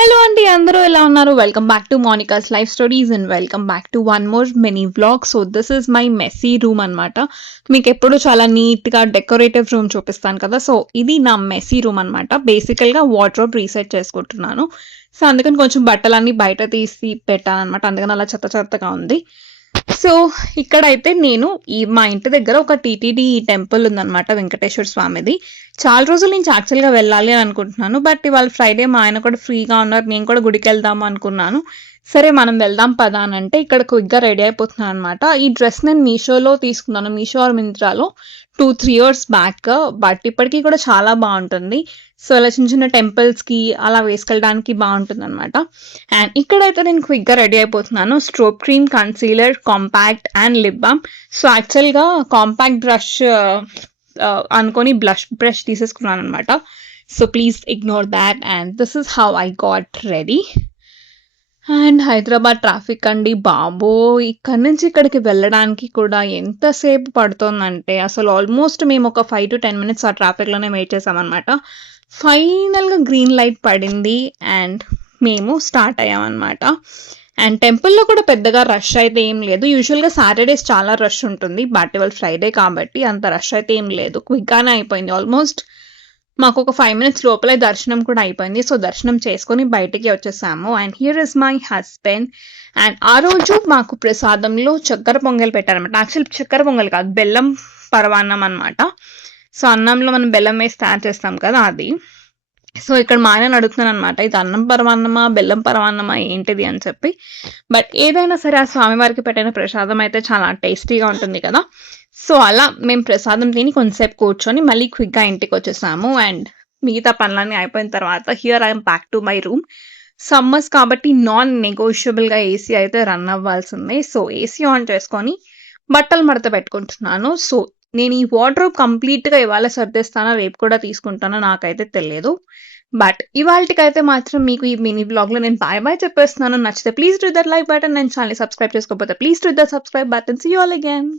Hello అండి, అందరూ ఎలా ఉన్నారు? Welcome back to Monica's life stories and welcome back to one more mini vlog. So this is my messy room అనమాట. మీకు ఎప్పుడు చాలా నీట్గా డెకరేటివ్ రూమ్ చూపిస్తాను కదా. సో ఇది నా మెస్సీ రూమ్ అనమాట. బేసికల్గా వార్డ్రోబ్ రీసెట్ చేసుకుంటున్నాను. సో అందుకని కొంచెం బట్టలన్నీ బయట తీసి పెట్టాను అనమాట. అందుకని అలా చెత్త చెత్తగా ఉంది. సో ఇక్కడైతే నేను మా ఇంటి దగ్గర ఒక టీటీడీ టెంపుల్ ఉందన్నమాట, వెంకటేశ్వర స్వామిది. చాలా రోజుల నుంచి యాక్చువల్గా వెళ్ళాలి అని అనుకుంటున్నాను. బట్ ఇవాళ ఫ్రైడే మా ఆయన కూడా ఫ్రీగా ఉన్నారు, నేను కూడా గుడికి వెళ్దాం అనుకున్నాను. సరే మనం వెళ్దాం పదా అని అంటే ఇక్కడ క్విక్గా రెడీ అయిపోతున్నాను అనమాట. ఈ డ్రెస్ నేను మీషోలో తీసుకున్నాను, మీషో ఆర్ మింత్రాలో 2-3 years బ్యాక్. బట్ ఇప్పటికీ కూడా చాలా బాగుంటుంది. సో అలా చిన్న చిన్న టెంపుల్స్కి అలా వేసుకెళ్ళడానికి బాగుంటుంది అనమాట. అండ్ ఇక్కడైతే నేను క్విక్గా రెడీ అయిపోతున్నాను. Strobe cream, concealer, compact and lip balm. So యాక్చువల్గా కాంపాక్ట్ బ్రష్ అనుకొని బ్రష్ తీసేసుకున్నాను అనమాట. So please ignore that. And this is how I got ready. And Hyderabad traffic అండి బాబో, ఇక్కడి నుంచి ఇక్కడికి వెళ్ళడానికి కూడా ఎంతసేపు పడుతుందంటే అసలు ఆల్మోస్ట్ మేము ఒక 5 to 10 minutes ఆ ట్రాఫిక్లోనే వెయిట్ చేసామన్నమాట. ఫైనల్గా గ్రీన్ లైట్ పడింది అండ్ మేము స్టార్ట్ అయ్యామన్నమాట. అండ్ టెంపుల్లో కూడా పెద్దగా రష్ అయితే ఏం లేదు. యూజువల్గా సాటర్డేస్ చాలా రష్ ఉంటుంది, బట్ ఇవాళ ఫ్రైడే కాబట్టి అంత రష్ అయితే ఏం లేదు. క్విక్గానే అయిపోయింది. ఆల్మోస్ట్ మాకు ఒక 5 minutes లోపలే దర్శనం కూడా అయిపోయింది. సో దర్శనం చేసుకొని బయటికి వచ్చేసాము. And here is my husband. And ఆ రోజు మాకు ప్రసాదంలో చక్కెర పొంగల్ పెట్టారనమాట. యాక్చువల్ చక్కెర పొంగల్ కాదు, బెల్లం పరవాన్నం అనమాట. సో అన్నంలో మనం బెల్లం వేసి తయారు చేస్తాం కదా, అది. సో ఇక్కడ మా ఆయన అడుగుతున్నాను అనమాట, ఇది అన్నం పరమాన్నమా బెల్లం పరమాన్నమా ఏంటిది అని చెప్పి. బట్ ఏదైనా సరే ఆ స్వామివారికి పెట్టిన ప్రసాదం అయితే చాలా టేస్టీగా ఉంటుంది కదా. సో అలా మేము ప్రసాదం తిని కొంతసేపు కూర్చొని మళ్ళీ క్విక్గా ఇంటికి వచ్చేసాము. అండ్ మిగతా పనులన్నీ అయిపోయిన తర్వాత here I'm back to my room. Summers కాబట్టి నాన్ నెగోషియబుల్గా ఏసీ అయితే రన్ అవ్వాల్సిందే. సో ఏసీ ఆన్ చేసుకొని బట్టలు మడత పెట్టుకుంటున్నాను. సో నేను ఈ వార్డ్రోబ్ కంప్లీట్గా ఇవాళ సర్దేస్తానా రేపు కూడా తీసుకుంటానా నాకైతే తెలియదు. బట్ ఇవాళకైతే మాత్రం మీకు ఈ మినీ బ్లాగ్లో నేను బాయ్ చెప్పేస్తున్నాను. నచ్చితే please do that like button and channel subscribe చేసుకోకపోతే please do the subscribe button. See you all again.